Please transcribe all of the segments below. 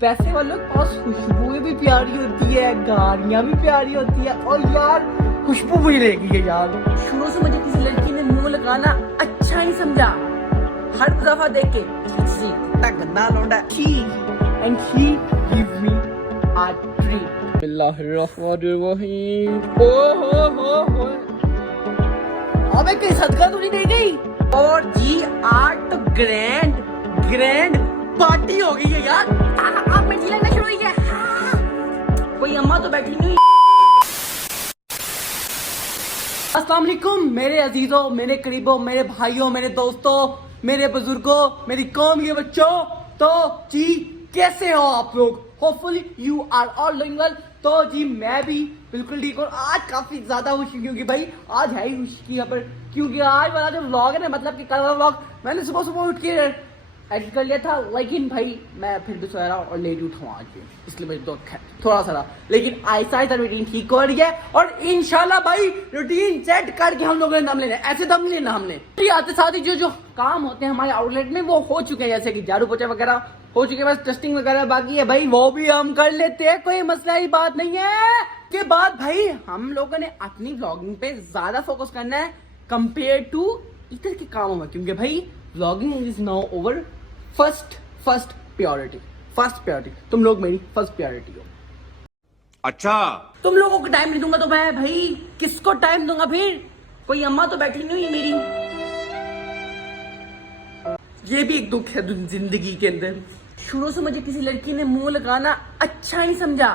पैसे वालों के पास खुशबुएं भी प्यारी होती है, गाड़ियां भी प्यारी होती है, और यार खुशबू भी लेगी है यार। शुरू से मुझे किसी लड़की ने मुंह लगाना अच्छा नहीं समझा, हर दफा देख के कितना गंदा लौंडा। And she gives me a treat. बिस्मिल्लाहिर्रहमानिर्रहीम। हो। अबे कहीं सदका तो नहीं दे गई? और जी आज तो ग्रैंड पार्टी हो गई है यार। आप में जी लगना शुरू हुई है। कोई अम्मा तो बैठी नहीं। अस्सलाम वालेकुम मेरे अजीजों, मेरे करीबों, मेरे भाइयों, मेरे दोस्तों, मेरे बुजुर्गों, मेरी कौम के बच्चों। तो जी कैसे हो आप लोग? Hopefully you are all doing well. तो जी मैं भी बिल्कुल ठीक हूँ। आज काफी ज्यादा खुशी क्योंकि भाई आज है ही खुशी की खबर, क्योंकि आज वाला जो व्लॉग है ना, मतलब कि कल वाला व्लॉग मैंने सुबह उठ के एडिट कर लिया था, लेकिन भाई मैं फिर भी सोया रहा और लेट उठा आज भी, इसलिए मेरी दुख है थोड़ा सा। लेकिन ऐसा रूटीन ठीक हो रही है और इंशाल्लाह भाई रूटीन सेट करके हम लोगों ने दम लेना। ऐसे दम लेना हमने आते साथ ही जो काम होते हैं हमारे आउटलेट में वो हो चुके हैं, जैसे कि झाड़ू पोछा वगैरह हो चुके हैं, बस टेस्टिंग वगैरह बाकी है भाई, वो भी हम कर लेते हैं, कोई मसला ही बात नहीं है। के बाद भाई हम लोगों ने अपनी व्लॉगिंग पे ज्यादा फोकस करना है कंपेयर टू इधर के कामों में, क्योंकि भाई vlogging is now over. First priority तुम लोग मेरी फर्स्ट प्रायोरिटी हो। अच्छा तुम लोगों को टाइम नहीं दूंगा तो मैं भाई किसको टाइम दूंगा? फिर कोई अम्मा तो बैठी नहीं हुई मेरी। ये भी एक दुख है जिंदगी के अंदर। शुरू से मुझे किसी लड़की ने मुंह लगाना अच्छा नहीं समझा,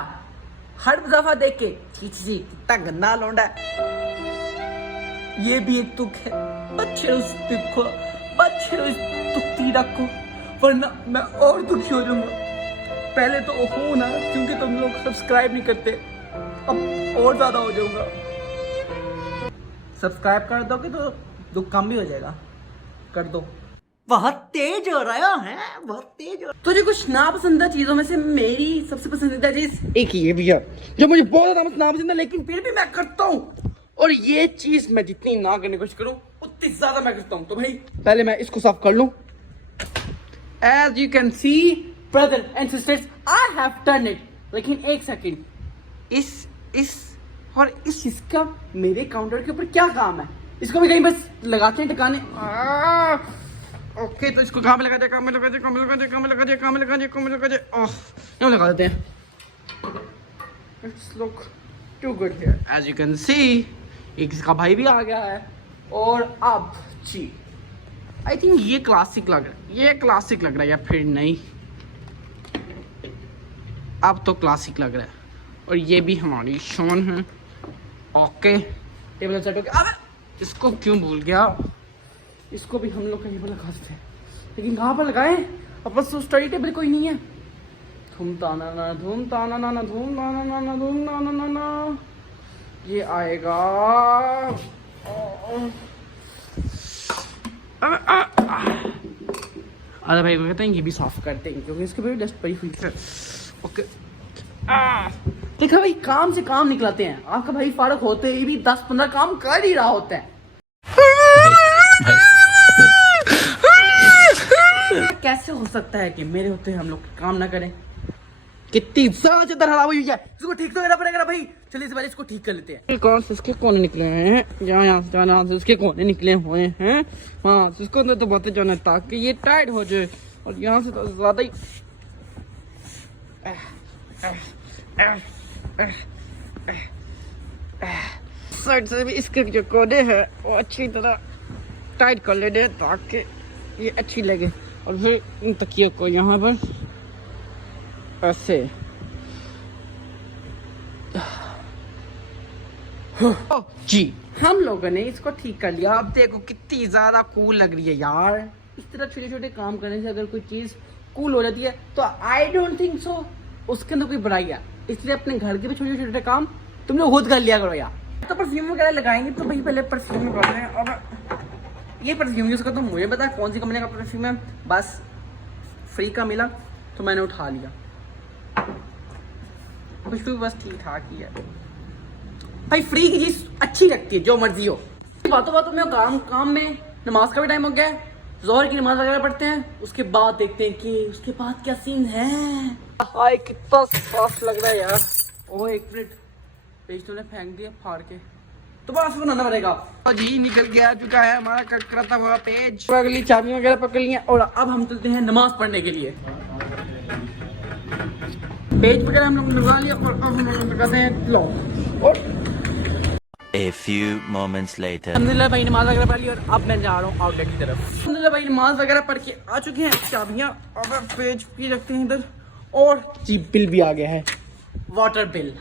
हर दफा देख के कितना गंदा लौंडा है। ये भी एक दुख है। बच्चे उस दुख को दुखती रखो, वरना मैं और दुखी हो जाऊंगा। पहले तो हो ना, क्योंकि तुम लोग सब्सक्राइब नहीं करते, अब और ज्यादा हो जाऊंगा। सब्सक्राइब कर दोगे तो दुख कम भी हो जाएगा, कर दो। बहुत तेज हो रहा है, बहुत तेज हो। तुझे कुछ नापसंदीदा चीजों में से मेरी सबसे पसंदीदा चीज एक ही है भैया, जो मुझे बहुत ज्यादा नापसंद है, लेकिन फिर भी मैं करता हूँ। और ये चीज मैं जितनी ना करने की कोशिश करूँ उतनी ज्यादा मैं करता हूँ। तो भाई पहले मैं इसको साफ कर लूं। As you can see, brother and sisters, I have done it. लेकिन एक सेकंड, इस इसका मेरे काउंटर के ऊपर क्या काम है? इसको भी कहीं बस लगाते हैं टिकाने। ओके, तो इसको कहाँ पे लगा दिया? कहाँ लगा देते हैं। It's look too good here. As you can see, एक इसका भाई भी आ गया है। और अब जी आई थिंक ये क्लासिक लग रहा है, या फिर नहीं, अब तो क्लासिक लग रहा है। और ये भी हमारी शान है। ओके, टेबल सेट हो गया। अब इसको क्यों भूल गया, इसको भी हम लोग कहीं पर लगा सकते हैं, लेकिन कहाँ पर लगाएं? अब बस स्टडी टेबल कोई नहीं है। धूम ताना ना ये आएगा। अरे भाई कहते हैं ये भी साफ करते हैं, क्योंकि इसके भी डस्ट पड़ी हुई है। ओके, देखा भाई, काम से काम निकलाते हैं। आपका भाई फारूक होते ही भी 10-15 काम कर ही रहा होता है। कैसे हो सकता है कि मेरे होते हम लोग काम ना करें? कितनी ज्यादा चादर खराब हुई है, इसको ठीक तो करना पड़ेगा भाई। चलिए इस बार इसको ठीक कर लेते हैं। कौन से इसके कोने निकले हैं? यहाँ से उसके कोने निकले हुए हैं। हाँ, इसको तो बातें जाना ताकि ये टाइट हो जाए, और यहाँ से तो ज्यादा ही साइड से भी इसके जो कोने हैं वो अच्छी तरह टाइट कर लेते हैं ताकि ये अच्छी लगे। और फिर इन तकियों को यहाँ पर ऐसे जी हम लोगों ने इसको ठीक कर लिया। अब देखो कितनी ज्यादा कूल लग रही है यार। इस तरह छोटे छोटे काम करने से अगर कोई चीज कूल हो जाती है तो आई डोंट थिंक सो उसके अंदर कोई बुराई है। इसलिए अपने घर के भी छोटे छोटे काम तुम लोग खुद कर लिया करो यार। तो परफ्यूम वगैरह लगाएंगे तो भाई पहले परफ्यूम कर रहे हैं। और ये परफ्यूम यूज करता हूँ, मुझे पता है कौन सी कंपनी का परफ्यूम है, बस फ्री का मिला तो मैंने उठा लिया। खुशबू बस ठीक ठाक ही है भाई, फ्री की चीज अच्छी लगती है, जो मर्जी हो। बातों में काम में नमाज का भी टाइम हो गया है, जोहर की नमाज वगैरह पढ़ते हैं, उसके बाद देखते हैं कि उसके बाद क्या सीन है। हाय कितना साफ लग रहा है यार। ओह एक मिनट, पेज तूने फेंक दिया फाड़ के, दोबारा से बनाना पड़ेगा। जी निकल के आ चुका है हमारा कटकराता हुआ पेज। अगली चाबी वगैरह पकड़ लिया और अब हम चलते हैं नमाज पढ़ने के लिए। पेज वगैरह हम लोग लगा लिया और अब हम लोग लगाते हैं लॉक। और A few moments later. अल्हम्दुलिल्लाह भाई नमाज वगैरह पढ़ ली और अब मैं जा रहा हूँ आउटलेट की तरफ। अल्हम्दुलिल्लाह भाई नमाज वगैरह पढ़ के आ चुके हैं, चाबियाँ अब पेज भी रखते हैं इधर। और जी बिल भी आ गया है, वाटर बिल।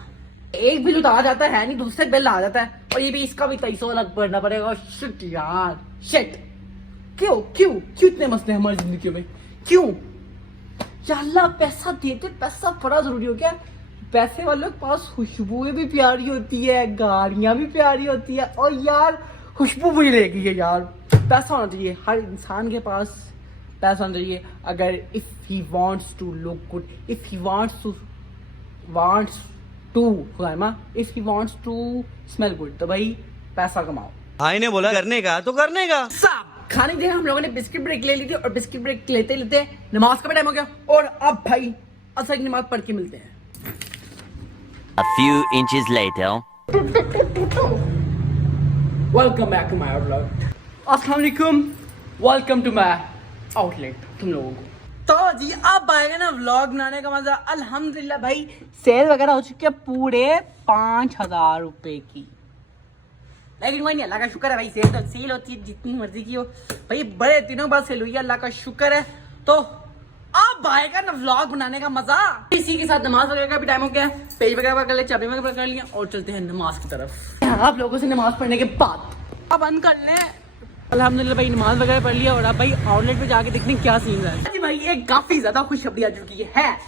एक बिल उतारा जाता है नहीं, दूसरे बिल आ जाता है और ये भी इसका भी 2300 अलग भरना पड़ेगा। शिट यार शिट, क्यों क्यों क्यों इतने मसले हमारी जिंदगी में, क्यों या अल्लाह पैसा देते, पैसा बड़ा जरूरी हो गया। पैसे वालों के पास खुशबुएं भी प्यारी होती है, गाड़ियां भी प्यारी होती है और यार खुशबू भी लेगी है यार। पैसा होना चाहिए हर इंसान के पास, पैसा होना चाहिए। अगर if he wants to look good, if he wants to smell good, तो भाई पैसा कमाओ। भाई ने बोला करने का तो करने का। साहब खाने की जगह हम लोगों ने बिस्किट ब्रेक ले ली थी और बिस्किट ब्रेक लेते लेते नमाज का भी टाइम हो गया और अब भाई असर की नमाज पढ़ के मिलते हैं। A few inches later. Welcome back to my vlog. अस्सलाम वालेकुम, वेलकम टू माय आउटलेट तुम लोगों को। तो जी अब आएगा ना व्लॉग बनाने का मजा। अल्हम्दुलिल्लाह भाई सेल वगैरह हो चुकी है पूरे 5000 रुपए की, लेकिन कोई नहीं, अल्लाह का शुक्र है भाई। सेल तो सेल होती है जितनी मर्जी की हो भाई, बड़े दिनों बाद सेल हुई है, अल्लाह का शुक्र है। तो अब आएगा ना व्लॉग बनाने का मजा। इसी के साथ नमाज वगैरह का भी टाइम हो गया है, पेज वगैरह पकड़ लिया, चाबी वगैरह पकड़ लिया और चलते हैं नमाज की तरफ। आप लोगों से नमाज पढ़ने के बाद अब बंद कर ले। अल्हम्दुलिल्लाह भाई नमाज वगैरह पढ़ लिया और अब भाई आउटलेट पे जाके देखते हैं क्या सीन है। जी भाई एक काफी ज्यादा खुशखबरी आ चुकी है,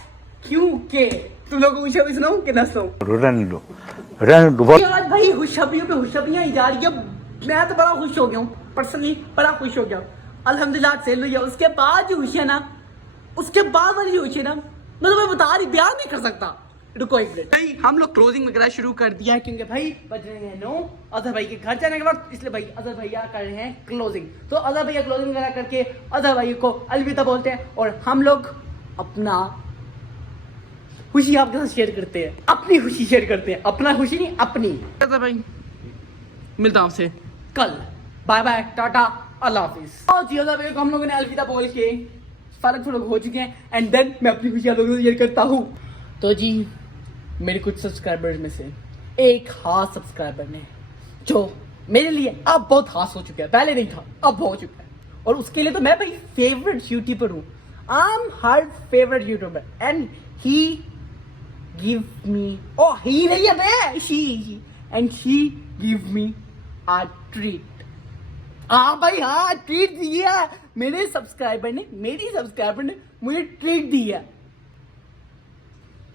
क्योंकि तुम लोगों को खुशखबरी सुनाऊं कि ना सुनाऊं? यार भाई खुशखबरियों पे खुशखबरियां जा रही है। मैं तो बड़ा खुश हो गया हूँ, पर्सनली बड़ा खुश हो गया। अल्हम्दुलिल्लाह सेल हुई है, उसके बाद जो खुशी है ना, उसके बाद वाली जो खुशी है ना, मैं तुम्हें बता रही, बयान नहीं कर सकता। रुको एक मिनट भाई, हम लोग क्लोजिंग वगैरह शुरू कर दिया है क्योंकि भाई बज रहे हैं 9 अजहर भाई के घर जाने के वक्त, इसलिए भाई अजहर भैया कर रहे हैं क्लोजिंग। तो अजहर भैया क्लोजिंग वगैरह करके अजहर भाई को अलविदा बोलते हैं और हम लोग अपना खुशी आपके साथ शेयर करते हैं, अपनी खुशी शेयर करते हैं, अपना खुशी नहीं अपनी। अजहर भाई मिलता हूं आपसे कल, बाय बाय टाटा अल्लाह हाफिज। और जी अजहर भैया को हम लोगों ने अलविदा बोल के फारग थोड़ा हो चुके हैं एंड देन मैं अपनी खुशी आप लोगों से शेयर करता हूँ। तो जी मेरे कुछ सब्सक्राइबर्स में से एक खास सब्सक्राइबर ने, जो मेरे लिए अब बहुत खास हो चुका है, पहले नहीं था अब हो चुका है, और उसके लिए तो मैं भाई फेवरेट यूट्यूबर हूँ। I am her favourite YouTuber and he give me, oh he नहीं है बे, she and she give me a treat. हाँ भाई हाँ, ट्रीट दिया मेरे सब्सक्राइबर ने, मेरी सब्सक्राइबर ने मुझे ट्रीट दी है।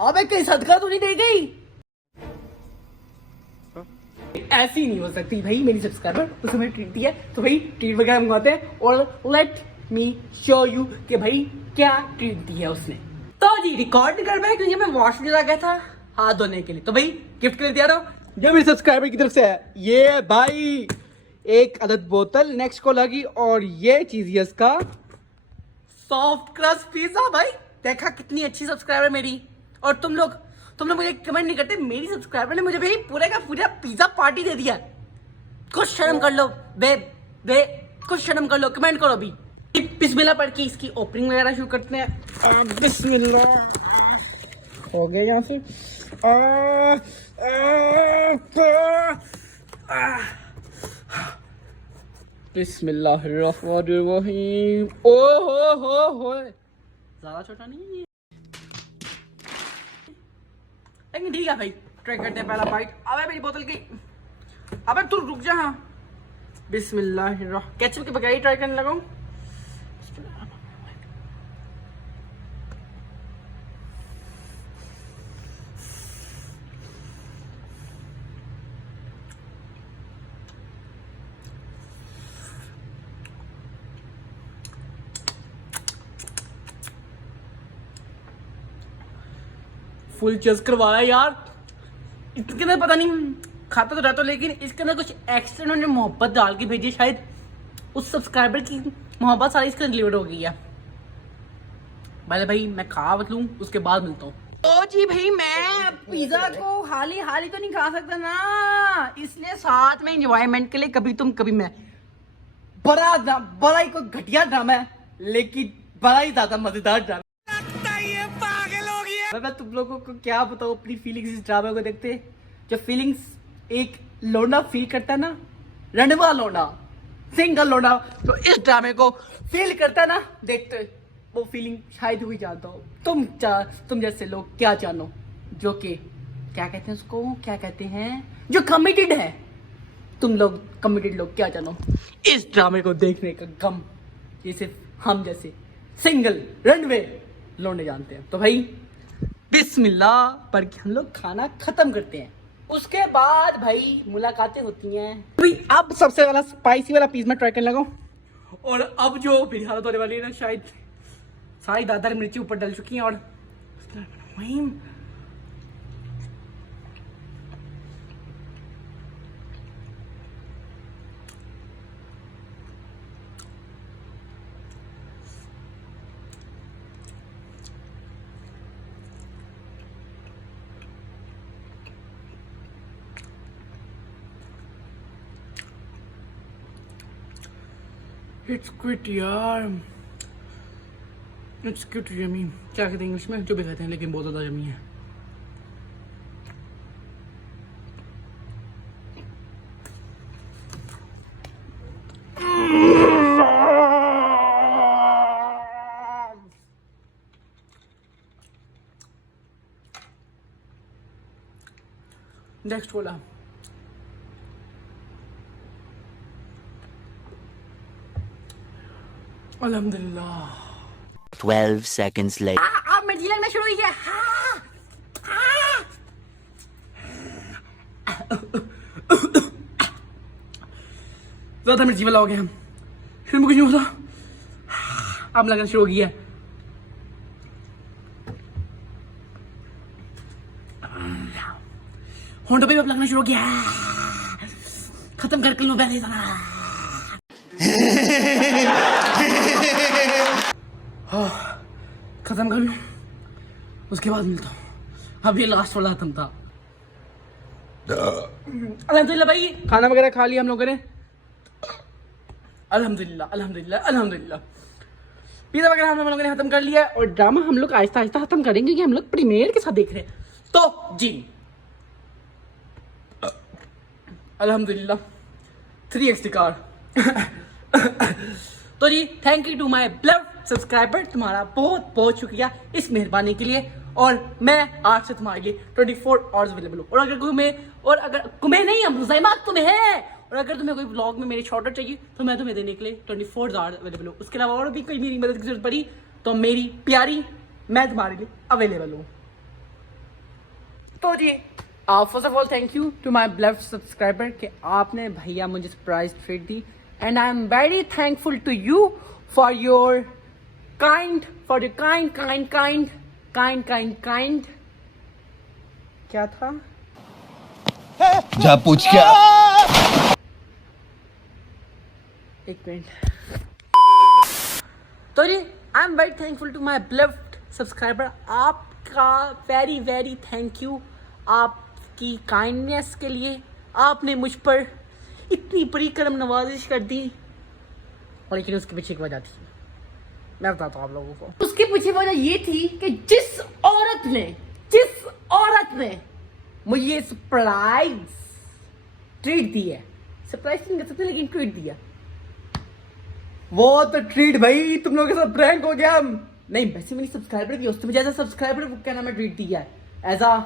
अबे कहीं सदका तो नहीं दे गई? ऐसी नहीं हो सकती भाई, मेरी सब्सक्राइबर उसने मुझे ट्रीट दिया, तो भाई ट्रीट वगैरह मंगवाते हैं और लेट मी शो यू कि भाई क्या ट्रीट दी है उसने। तो जी रिकॉर्ड कर पाया क्योंकि मैं वॉशरूम चला गया था हाथ धोने के लिए, तो भाई गिफ्ट कर दिया रहो जो मेरे सब्सक्राइबर की तरफ से है। ये भाई एक अदद बोतल नेक्स्ट को लगी और ये चीज इसका सॉफ्ट क्रस्ट पिज्जा। भाई देखा कितनी अच्छी सब्सक्राइबर मेरी। और तुम लोग मुझे कमेंट नहीं करते, मेरी सब्सक्राइबर ने मुझे भाई पूरे का पूरा पिज्जा पार्टी दे दिया। कुछ शर्म कर लो बे कुछ शर्म कर लो, कमेंट करो अभी। बिस्मिल्लाह पढ़ के इसकी ओपनिंग वगैरह शुरू करते हैं। बिस्मिल्लाह हो गया यहाँ से। बिस्मिल्लाहिर्रहमानिर्रहीम। ओ हो ज्यादा छोटा नहीं है लेकिन ठीक है भाई, ट्राई करते हैं पहला बाइट। अबे मेरी बोतल की, अबे तू रुक जा। हाँ बिस्मिल्लाहिर्रहमानिर्रहीम, केचप के बगैर ही ट्राई करने लगा हूँ। फुल चेस करवाया यार। इसके अंदर पता नहीं खाता तो रहता, लेकिन इसके अंदर कुछ एक्स्ट्रा उन्होंने मोहब्बत डाल के भेजी, शायद उस सब्सक्राइबर की मोहब्बत सारी इसका डिलीवर हो गई है। पहले भाई मैं खा लूं, उसके बाद मिलता हूँ। तो जी भाई मैं पिज्जा को हाली हाली तो नहीं खा सकता ना, इसलिए साथ में एंजॉयमेंट के लिए कभी तुम कभी मैं। बड़ा ही कोई घटिया ड्रामा है, लेकिन बड़ा ही ज्यादा मजेदार ड्रामा। मैं तुम लोगों को क्या बताऊं अपनी फीलिंग्स इस ड्रामे को देखते। जो फीलिंग्स एक लौंडा फील करता है ना, रंडवा लौंडा, सिंगल लौंडा, तो इस ड्रामे को फील करता है ना देखते, वो फीलिंग शायद हुई जानता हो तुम जैसे लोग क्या जानो, जो कि क्या कहते हैं उसको, क्या कहते हैं, जो कमिटेड है। तुम लोग कमिटेड लोग क्या जानो इस ड्रामे को देखने का गम, ये सिर्फ हम जैसे सिंगल रनवे लौंडे जानते हैं। तो भाई बिस्मिल्लाह पढ़ के हम लोग खाना खत्म करते हैं, उसके बाद भाई मुलाकातें होती हैं। भाई अब सबसे वाला स्पाइसी वाला पीस मैं ट्राई करने लगा, और अब जो मेरी हालत होने वाली है ना, शायद सारी दादर मिर्ची ऊपर डल चुकी हैं। और इट्स क्विट यार, इट्स क्विट यमी, क्या कहते हैं इंग्लिश में, जो भी कहते हैं, लेकिन बहुत ज़्यादा यमी है। नेक्स्ट वाला अल्हम्दुलिल्लाह। 12 seconds later. अब मिर्ची लगना शुरू हुई है। ज्यादा मिर्ची वाला हो गया, फिर मुझे कुछ नहीं होता, अब लगना शुरू हो गया। होंठों पे भी अब लगना शुरू हो गया, खत्म कर लो पहले इतना। खत्म कर लूं, उसके बाद मिलता हूँ। अब ये लास्ट वाला खत्म था। अल्हम्दुलिल्लाह भाई खाना वगैरह खा लिया हम लोगों ने, अल्हम्दुलिल्लाह अल्हम्दुलिल्लाह अल्हम्दुलिल्लाह। पिज़्ज़ा वगैरह हम लोगों ने खत्म कर लिया है, और ड्रामा हम लोग आहिस्ता आहिस्ता खत्म करेंगे क्योंकि हम लोग प्रीमियर के साथ देख रहे हैं। तो जी अल्हम्दुलिल्लाह 3x कार। तो जी thank you to my blood subscriber, तुम्हारा बहुत बहुत शुक्रिया इस मेहरबानी के लिए। और मैं आज से तुम्हारे लिए 24 आवर्स अवेलेबल हूँ। और अगर तुम्हें नहीं, तुम्हें है, और अगर तुम्हें कोई व्लॉग में मेरे शॉर्ट चाहिए तो मैं तुम्हें देने के लिए 24 आवर्स अवेलेबल हूँ। उसके अलावा और भी कोई मेरी मदद की जरूरत पड़ी तो मेरी प्यारी मैं तुम्हारे लिए अवेलेबल हूँ। तो जी first of all thank you to my blood subscriber कि आपने भैया मुझे सरप्राइज ट्रीट दी, and I am very thankful to you for your kind क्या था, जा पूछ क्या। एक मिनट। तो जी I am very thankful to my blood subscriber, आपका वेरी वेरी थैंक यू आपकी काइंडनेस के लिए। आपने मुझ पर इतनी बड़ी करम नवाजिश कर दी, और लेकिन उसके पीछे एक वजह थी, मैं बताता हूँ आप लोगों को। उसके पीछे वजह ये थी कि जिस औरत ने मुझे सरप्राइज ट्रीट दी है, सरप्राइज नहीं कर सकते लेकिन ट्रीट दिया, वो तो ट्रीट भाई तुम लोगों के साथ प्रैंक हो गया। नहीं वैसे मेरी सब्सक्राइबर की, उसने मुझे एज अ सब्सक्राइबर क्या नाम है ट्रीट दिया है, एज अ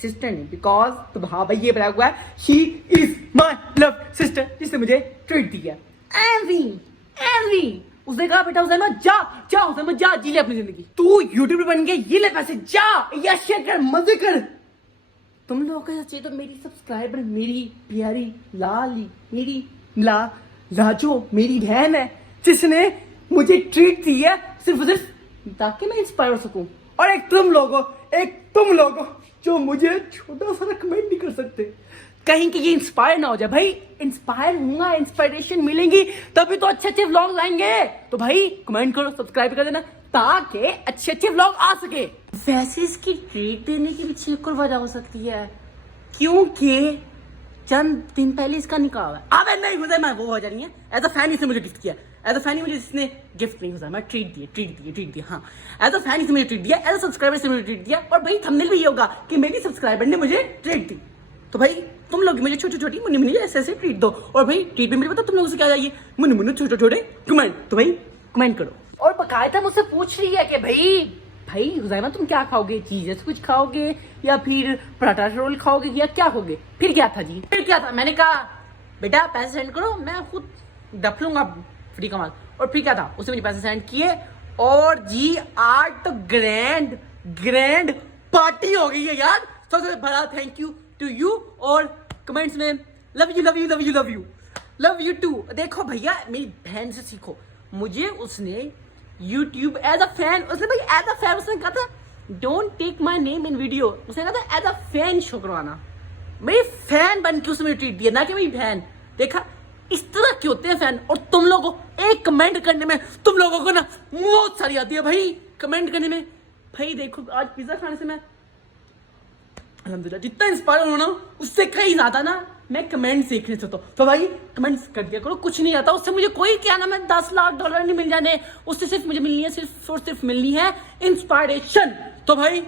सिस्टर नहीं, बिकॉज तुम हाँ भाई ये बताया हुआ है she is my love sister, जिसने मुझे ट्रीट दिया। एवरी उसने कहा बेटा उसे जा जी ले अपनी जिंदगी, तू यूट्यूबर बन गया, ये ले पैसे, जा यश कर, मजे कर। तुम लोगों के साथ तो मेरी सब्सक्राइबर, मेरी प्यारी लाली, मेरी लाजो मेरी बहन है, जिसने मुझे ट्रीट दी है सिर्फ ताकि मैं इंस्पायर हो सकूं। और एक तुम लोगों जो मुझे छोटा सा कमेंट नहीं कर सकते, कहीं कि ये इंस्पायर ना हो जाए। भाई इंस्पायर होऊंगा, इंस्पिरेशन मिलेंगी तभी तो अच्छे अच्छे व्लॉग आएंगे। तो भाई कमेंट करो, सब्सक्राइब कर देना ताकि अच्छे अच्छे व्लॉग आ सके। वैसे इसकी ट्रीट देने के पीछे एक और वजह हो सकती है, क्योंकि चंद दिन पहले इसका निकाह हुआ है। अबे नहीं हुआ, मैं वो हो जा रही है। एज अ फैन इसने मुझे गिफ्ट किया, एज अ फैन मुझे इसने गिफ्ट नहीं हुआ, मैं ट्रीट दिया। हाँ, एज अ फैन इसने मुझे ट्रीट दिया, एज अ सब्सक्राइबर से मुझे ट्रीट दिया। और भाई थंबनेल भी ये होगा कि मेरी सब्सक्राइबर ने मुझे ट्रीट दी। तो भाई तुम लोग मुझे छोटी छोटी मुन्नी मुन्नी ऐसे ऐसे ट्रीट दो। और भाई ट्रीट में मुझे पता तुम लोगों से क्या चाहिए, मुन्नी मुन्नी छोटे छोटे कमेंट। तो भाई कमेंट करो। और बकायदा मुझसे पूछ रही है कि भाई हुज़ैमा तुम क्या खाओगे, चीज़ कुछ खाओगे या फिर पराठा रोल खाओगे या क्या खाओगे। फिर क्या था, मैंने कहा बेटा पैसे सेंड करो, मैं खुद डप लूंगा फ्री का माल। और फिर क्या था, उसने मुझे पैसे सेंड किए और जी आज तो ग्रैंड पार्टी हो गई है यार। सबसे बड़ा थैंक यू टू यू। और कमेंट्स में लव यू टू। देखो भैया मेरी बहन से सीखो। मुझे उसने YouTube एज अ फैन, उसने कहा था don't take my name in video. उसने कहा था एज अ फैन शो करवाना। मेरी फैन बन के उसने ट्रीट दिया, ना कि मेरी बहन। देखा इस तरह के होते हैं फैन। और तुम लोगों को एक कमेंट करने में तुम लोगों को ना बहुत सारी आती है भाई कमेंट करने में। भाई देखो आज पिज्जा खाने से मैं अल्हम्दुलिल्लाह जितना इंस्पायर हो ना उससे कहीं ज्यादा ना मैं कमेंट सीखने से। तो भाई कमेंट्स कर दिया करो, कुछ नहीं आता उससे। मुझे कोई क्या ना, मैं 10 लाख डॉलर नहीं मिल जाने, उससे सिर्फ मुझे मिलनी है सिर्फ मिलनी है इंस्पायरेशन। तो भाई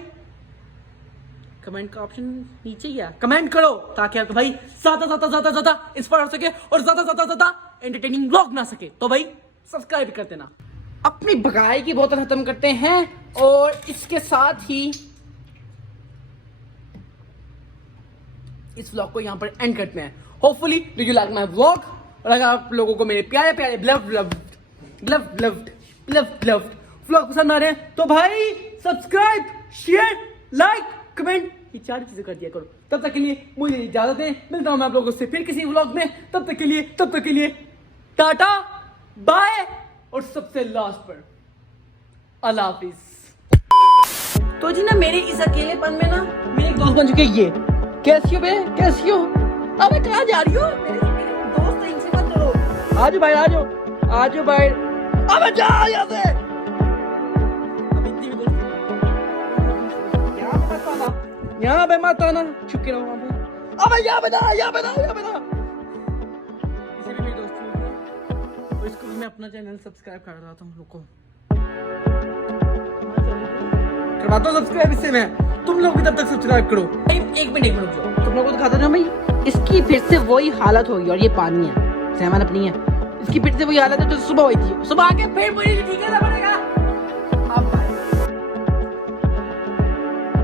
कमेंट का ऑप्शन नीचे ही है, कमेंट करो ताकि आपको भाई ज्यादा इंस्पायर हो सके और ज्यादा एंटरटेनिंग व्लॉग ना सके। तो भाई सब्सक्राइब कर देना। अपनी बगाई की बोतल खत्म करते हैं और इसके साथ ही इस व्लॉग को यहाँ पर एंड करते हैं। Hopefully do you like my vlog. और अगर आप लोगों को मेरे प्यारे व्लॉग पसंद आ रहे हैं तो भाई सब्सक्राइब, शेयर, लाइक, कमेंट, ये 4 चीजें कर दिया करो। तब तक के लिए मुझे इजाजत दें, मिलता हूं मैं आप लोगों से फिर किसी व्लॉग में। तब तक के लिए टाटा बाय। और सबसे लास्ट पर अल्लाह हाफिज। तो जी ना मेरे इस अकेलेपन में ना मेरे एक दोस्त बन चुके ये। कैसी हो? अबे कहाँ जा रही हो? मेरे दोस्त है, इनसे मत करो। आजो भाई। अबे जा यहाँ से। अब इतनी भी दोस्ती यहाँ पे मत आना, छुप के रहो वहाँ पे। अबे यहाँ पे ना। इसे भी मेरी दोस्ती होगी और इसको भी मैं अपना चैनल सब्सक्राइब कर रहा हूँ। रुको करवाता हूँ सब्सक्राइब इससे मैं। तुम लोग भी तब तक सब्सक्राइब करो। एक मिनट रुक जाओ, तुम लोगों को दिखाता हूं भाई। इसकी फिर से वही हालत होगी और ये पानी है, सहमान अपनी है। इसकी फिर से वही हालत है जो सुबह हुई थी। सुबह आके फिर मुझे ठीक है पड़ेगा।